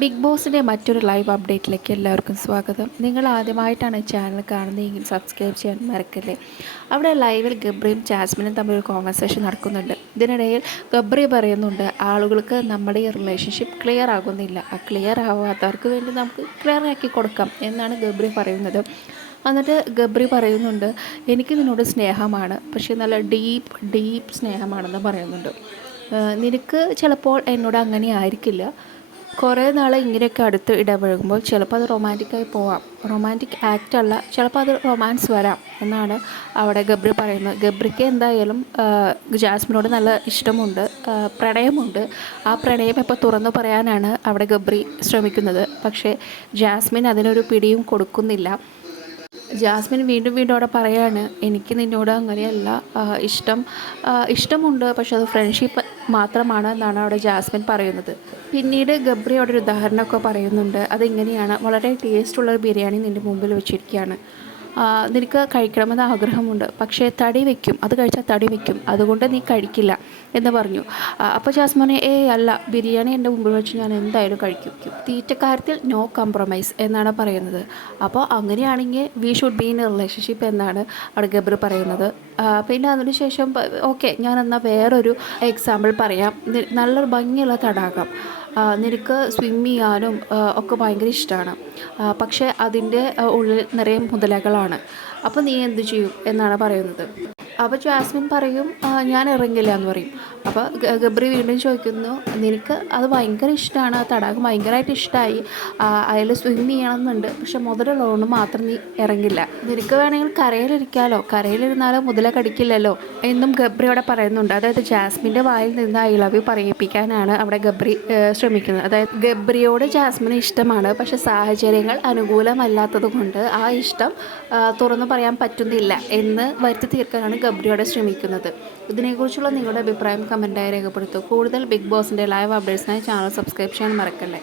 Big ബോസിന്റെ മറ്റൊരു live അപ്ഡേറ്റിലേക്ക് എല്ലാവർക്കും സ്വാഗതം. നിങ്ങൾ ആദ്യമായിട്ടാണ് ചാനൽ കാണുന്നതെങ്കിൽ സബ്സ്ക്രൈബ് ചെയ്യാൻ മറക്കല്ലേ? അവിടെ ലൈവിൽ ഗബ്രിയും ജാസ്മിനും തമ്മിൽ ഒരു കോൺവെർസേഷൻ നടക്കുന്നുണ്ട്. ഇതിനിടയിൽ ഗബ്രി പറയുന്നുണ്ട് ആളുകൾക്ക് നമ്മുടെ ഈ റിലേഷൻഷിപ്പ് ക്ലിയർ ആകുന്നില്ല. ആ ക്ലിയർ ആവാത്തവർക്ക് വേണ്ടി നമുക്ക് ക്ലിയർ ആക്കി കൊടുക്കാം എന്നാണ് ഗബ്രി പറയുന്നത്. എന്നിട്ട് ഗബ്രി പറയുന്നുണ്ട് എനിക്ക് നിന്നോട് സ്നേഹമാണ്. പക്ഷേ നല്ല ഡീപ്പ് ഡീപ്പ് സ്നേഹമാണെന്ന് പറയുന്നുണ്ട്. നിനക്ക് ചിലപ്പോൾ എന്നോട് അങ്ങനെ ആയിരിക്കില്ല. കുറേ നാൾ ഇങ്ങനെയൊക്കെ അടുത്ത് ഇടപഴകുമ്പോൾ ചിലപ്പോൾ അത് റൊമാന്റിക്കായി പോവാം. റൊമാന്റിക് ആക്റ്റ് അല്ല ചിലപ്പോൾ അത് റൊമാൻസ് വരാം എന്നാണ് അവിടെ ഗബ്രി പറയുന്നത്. ഗബ്രിക്ക് എന്തായാലും ജാസ്മിനോട് നല്ല ഇഷ്ടമുണ്ട് പ്രണയമുണ്ട്. ആ പ്രണയം ഇപ്പോൾ തുറന്നു പറയാനാണ് അവിടെ ഗബ്രി ശ്രമിക്കുന്നത്. പക്ഷേ ജാസ്മിൻ അതിനൊരു പിടിയും കൊടുക്കുന്നില്ല. ജാസ്മിൻ വീണ്ടും വീണ്ടും അവിടെ പറയാണ് എനിക്ക് നിന്നോട് അങ്ങനെയല്ല ഇഷ്ടം ഇഷ്ടമുണ്ട് പക്ഷെ അത് ഫ്രണ്ട്ഷിപ്പ് മാത്രമാണ് എന്നാണ് അവിടെ ജാസ്മിൻ പറയുന്നത്. പിന്നീട് ഗബ്രി അവിടെ ഒരു ഉദാഹരണമൊക്കെ പറയുന്നുണ്ട്. അതിങ്ങനെയാണ് വളരെ ടേസ്റ്റുള്ള ഒരു ബിരിയാണി നിന്റെ മുമ്പിൽ വെച്ചിരിക്കുകയാണ്. നിനക്ക് കഴിക്കണമെന്ന് ആഗ്രഹമുണ്ട്. പക്ഷേ തടി വയ്ക്കും അത് കഴിച്ചാൽ തടി വയ്ക്കും അതുകൊണ്ട് നീ കഴിക്കില്ല എന്ന് പറഞ്ഞു. അപ്പോൾ ജാസ്മോനെ ഏ അല്ല. ബിരിയാണി എന്റെ മുമ്പിൽ വെച്ച് ഞാൻ എന്തായാലും കഴിക്കും. തീറ്റക്കാര്യത്തിൽ നോ കോംപ്രമൈസ് എന്നാണ് പറയുന്നത്. അപ്പോൾ അങ്ങനെയാണെങ്കിൽ we should be in relationship എന്നാണ് അവിടെ ഗബ്രി പറയുന്നത്. പിന്നെ അതിനുശേഷം ഓക്കെ ഞാൻ എന്നാൽ വേറൊരു എക്സാമ്പിൾ പറയാം. നല്ലൊരു ഭംഗിയുള്ള തടാകം. നിനക്ക് സ്വിം ചെയ്യാനും ഒക്കെ ഭയങ്കര ഇഷ്ടമാണ് പക്ഷേ അതിന്റെ ഉള്ളിൽ നിറയെ മുതലകളാണ്. അപ്പോൾ നീ എന്ത് ചെയ്യും എന്നാണ് പറയുന്നത്? അപ്പോൾ ജാസ്മിൻ പറയും ഞാൻ ഇറങ്ങില്ല എന്ന് പറയും അപ്പോൾ ഗബ്രി വീണ്ടും ചോദിക്കുന്നു നിനക്ക് അത് ഭയങ്കര ഇഷ്ടമാണ് ആ തടാകം ഭയങ്കരമായിട്ട് ഇഷ്ടമായി അതിൽ സ്വിം ചെയ്യണമെന്നുണ്ട് പക്ഷെ മുതലുള്ളതുകൊണ്ട് മാത്രം നീ ഇറങ്ങില്ല. നിനക്ക് വേണമെങ്കിൽ കരയിലിരിക്കാമല്ലോ കരയിലിരുന്നാലോ മുതല കടിക്കില്ലല്ലോ എന്നും ഗബ്രി അവിടെ പറയുന്നുണ്ട്. അതായത് ജാസ്മിന്റെ വായിൽ നിന്ന് ഐ ലവ് യു പറയിപ്പിക്കാനാണ് അവിടെ ഗബ്രി ശ്രമിക്കുന്നത്. അതായത് ഗബ്രിയോട് ജാസ്മിന് ഇഷ്ടമാണ് പക്ഷെ സാഹചര്യങ്ങൾ അനുകൂലമല്ലാത്തത് കൊണ്ട് ആ ഇഷ്ടം തുറന്നു പറയാൻ പറ്റുന്നില്ല എന്ന് വരുത്തി തീർക്കാനാണ് ഗബ്രിയോടെ ശ്രമിക്കുന്നത്. ഇതിനെക്കുറിച്ചുള്ള നിങ്ങളുടെ അഭിപ്രായം കമന്റായി രേഖപ്പെടുത്തുക കൂടുതൽ ബിഗ് ബോസിന്റെ ലൈവ് അപ്ഡേറ്റ്സിനായി ചാനൽ സബ്സ്ക്രൈബ് ചെയ്യാൻ മറക്കല്ലേ?